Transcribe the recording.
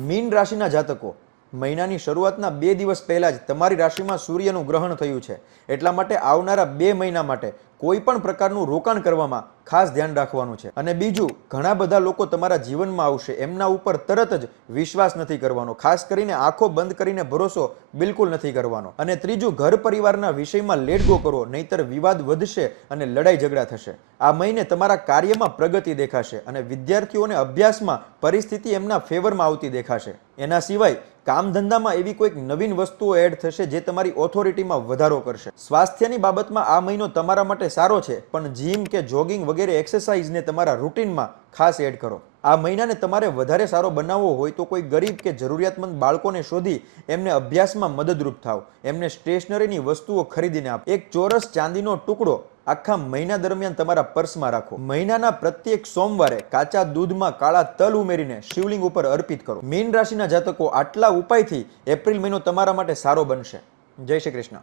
Mean રાશિના જાતકો, મહિનાની શરૂઆતના બે દિવસ પહેલાં જ તમારી રાશિમાં સૂર્યનું ગ્રહણ થયું છે. એટલા માટે આવનારા બે મહિના માટે કોઈ પણ પ્રકારનું રોકાણ કરવામાં ખાસ ધ્યાન રાખવાનું છે. અને બીજું, ઘણા બધા લોકો તમારા જીવનમાં આવશે. એમના ઉપર તરત જ વિશ્વાસ નથી કરવાનો. ખાસ કરીને આંખો બંધ કરીને ભરોસો બિલકુલ નથી કરવાનો. અને ત્રીજું, ઘર પરિવારના વિષયમાં લેટ ગો કરો, નહીતર વિવાદ વધશે અને લડાઈ ઝઘડા થશે. આ મહિને તમારા કાર્યમાં પ્રગતિ દેખાશે અને વિદ્યાર્થીઓને અભ્યાસમાં પરિસ્થિતિ એમના ફેવરમાં આવતી દેખાશે. એના સિવાય કામ ધંધામાં એવી કોઈક નવીન વસ્તુઓ એડ થશે જે તમારી ઓથોરિટીમાં વધારો કરશે. સ્વાસ્થ્યની બાબતમાં આ મહિનો તમારા માટે સારો છે, પણ જીમ કે જોગિંગ વગેરે એક્સરસાઇઝને તમારા રૂટીનમાં ખાસ એડ કરો. આ મહિનાને તમારે વધારે સારો બનાવવો હોય તો કોઈ ગરીબ કે જરૂરિયાતમંદ બાળકોને શોધી એમને અભ્યાસમાં મદદરૂપ થાવ એમને સ્ટેશનરીની વસ્તુઓ ખરીદીને આપ. એક ચોરસ ચાંદીનો ટુકડો આખા મહિના દરમિયાન તમારા પર્સમાં રાખો. મહિનાના પ્રત્યેક સોમવારે કાચા દૂધમાં કાળા તલ ઉમેરીને શિવલિંગ ઉપર અર્પિત કરો. મીન રાશિના જાતકો આટલા ઉપાયથી એપ્રિલ મહિનો તમારા માટે સારો બનશે. જય શ્રી કૃષ્ણ.